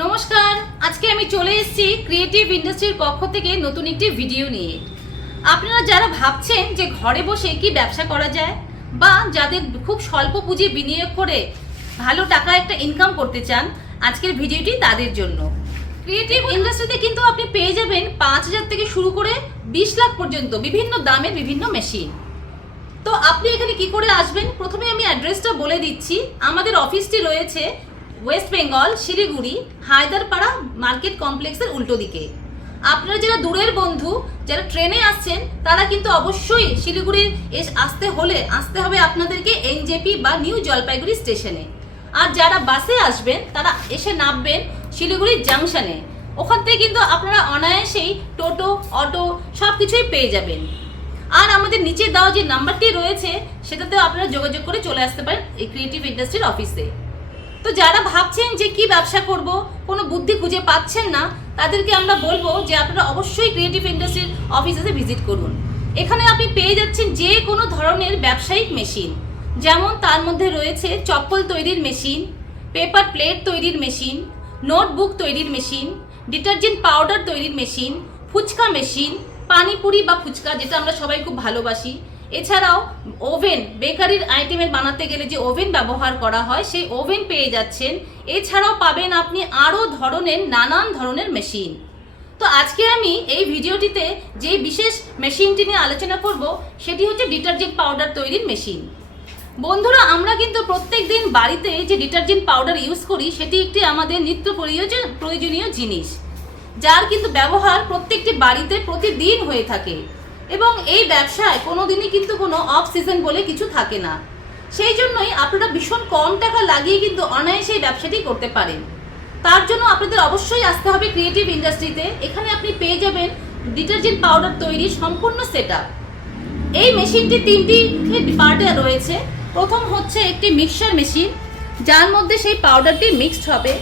নমস্কার। আজকে আমি চলে এসেছি ক্রিয়েটিভ ইন্ডাস্ট্রির পক্ষ থেকে নতুন একটি ভিডিও নিয়ে। আপনারা যারা ভাবছেন যে ঘরে বসে কি ব্যবসা করা যায় বা যাদের খুব স্বল্প পুঁজি বিনিয়োগ করে ভালো টাকা একটা ইনকাম করতে চান, আজকের ভিডিওটি তাদের জন্য। ক্রিয়েটিভ ইন্ডাস্ট্রিতে কিন্তু আপনি পেয়ে যাবেন 5,000 থেকে শুরু করে 20 লাখ পর্যন্ত বিভিন্ন দামের বিভিন্ন মেশিন। তো আপনি এখানে কি করে আসবেন? প্রথমে আমি অ্যাড্রেসটা বলে দিচ্ছি। আমাদের অফিসটি রয়েছে ওয়েস্ট বেঙ্গল, শিলিগুড়ি, হায়দারপাড়া মার্কেট কমপ্লেক্সের উল্টো দিকে। আপনারা যারা দূরের বন্ধু, যারা ট্রেনে আসছেন, তারা কিন্তু অবশ্যই শিলিগুড়ির আসতে হবে আপনাদেরকে এনজেপি বা নিউ জলপাইগুড়ি স্টেশনে। আর যারা বাসে আসবেন তারা এসে নামবেন শিলিগুড়ি জাংশনে। ওখান থেকে কিন্তু আপনারা অনায়াসেই টোটো, অটো সব কিছুই পেয়ে যাবেন। আর আমাদের নিচে দেওয়া যে নাম্বারটি রয়েছে সেটাতেও আপনারা যোগাযোগ করে চলে আসতে পারেন এই ক্রিয়েটিভ ইন্ডাস্ট্রির অফিসে। তো যারা ভাবছেন যে কি ব্যবসা করব, কোনো বুদ্ধি খুঁজে পাচ্ছেন না, তাদেরকে আমরা বলবো যে আপনারা অবশ্যই ক্রিয়েটিভ ইন্ডাস্ট্রির অফিসে ভিজিট করুন। এখানে আপনি পেয়ে যাচ্ছেন যে কোনো ধরনের ব্যবসায়িক মেশিন, যেমন তার মধ্যে রয়েছে চপ্পল তৈরির মেশিন, পেপার প্লেট তৈরির মেশিন, নোটবুক তৈরির মেশিন, ডিটারজেন্ট পাউডার তৈরির মেশিন, ফুচকা মেশিন, পানিপুরি বা ফুচকা যেটা আমরা সবাই খুব ভালোবাসি। এছাড়াও ওভেন, বেকারির আইটেমের বানাতে গেলে যে ওভেন ব্যবহার করা হয় সেই ওভেন পেয়ে যাচ্ছেন। এছাড়াও পাবেন আপনি আরও নানান ধরনের মেশিন। তো আজকে আমি এই ভিডিওটিতে যে বিশেষ মেশিনটি নিয়ে আলোচনা করব সেটি হচ্ছে ডিটারজেন্ট পাউডার তৈরির মেশিন। বন্ধুরা, আমরা কিন্তু প্রত্যেক দিন বাড়িতে যে ডিটারজেন্ট পাউডার ইউজ করি সেটি একটি আমাদের নিত্য প্রয়োজনীয় জিনিস, যার কিন্তু ব্যবহার প্রত্যেকটি বাড়িতে প্রতিদিন হয়ে থাকে। এবং এই ব্যবসায় কোনোদিনই কিন্তু কোনো অফ সিজন বলে কিছু থাকে না। সেই জন্যই আপনারা ভীষণ কম টাকা লাগিয়ে কিন্তু অনায়াসে এই ব্যবসাটি করতে পারেন। তার জন্য আপনাদের অবশ্যই আসতে হবে ক্রিয়েটিভ ইন্ডাস্ট্রিতে। এখানে আপনি পেয়ে যাবেন ডিটারজেন্ট পাউডার তৈরির সম্পূর্ণ সেটআপ। এই মেশিনটি 3টি পার্টে রয়েছে। প্রথম হচ্ছে একটি মিক্সচার মেশিন, যার মধ্যে সেই পাউডারটি মিক্সড হবে।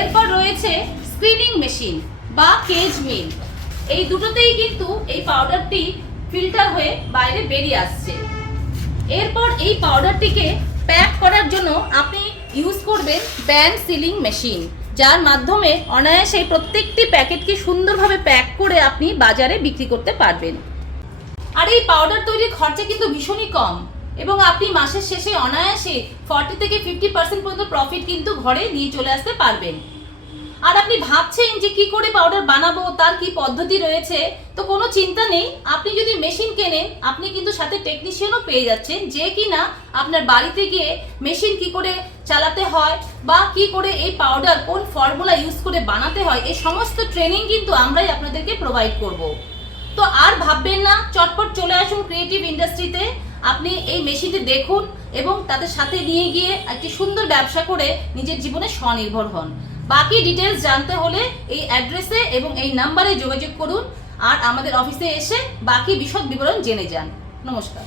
এরপর রয়েছে স্ক্রিনিং মেশিন বা কেজ মিল। এই দুটোতেই কিন্তু এই পাউডারটি ফিল্টার হয়ে বাইরে বেরিয়ে আসছে। এরপর এই পাউডারটিকে প্যাক করার জন্য আপনি ইউজ করবেন ব্যান্ড সিলিং মেশিন, যার মাধ্যমে অনায়াসে প্রত্যেকটি প্যাকেটকে সুন্দরভাবে প্যাক করে আপনি বাজারে বিক্রি করতে পারবেন। আর এই পাউডার তৈরির খরচা কিন্তু ভীষণই কম এবং আপনি মাসের শেষে অনায়াসে 40 থেকে 50% পর্যন্ত প্রফিট কিন্তু ঘরে নিয়ে চলে আসতে পারবেন। আর আপনি ভাবছেন যে কি করে পাউডার বানাবো, তার কি পদ্ধতি রয়েছে, তো কোনো চিন্তা নেই। আপনি যদি মেশিন কেনেন, আপনি কিন্তু সাথে টেকনিশিয়ানও পেয়ে যাচ্ছেন, যে কিনা আপনার বাড়িতে গিয়ে মেশিন কি করে চালাতে হয় বা কি করে এই পাউডার কোন ফর্মুলা ইউজ করে বানাতে হয়, এই সমস্ত ট্রেনিং কিন্তু আমরাই আপনাদেরকে প্রোভাইড করব। তো আর ভাববেন না, চটপট চলে আসুন ক্রিয়েটিভ ইন্ডাস্ট্রিতে। আপনি এই মেশিনটি দেখুন এবং তাদের সাথে নিয়ে গিয়ে একটি সুন্দর ব্যবসা করে নিজের জীবনে স্বনির্ভর হন। বাকি ডিটেলস জানতে হলে এই অ্যাড্রেসে এবং এই নাম্বারে যোগাযোগ করুন আর আমাদের অফিসে এসে বাকি বিশদ বিবরণ জেনে যান। নমস্কার।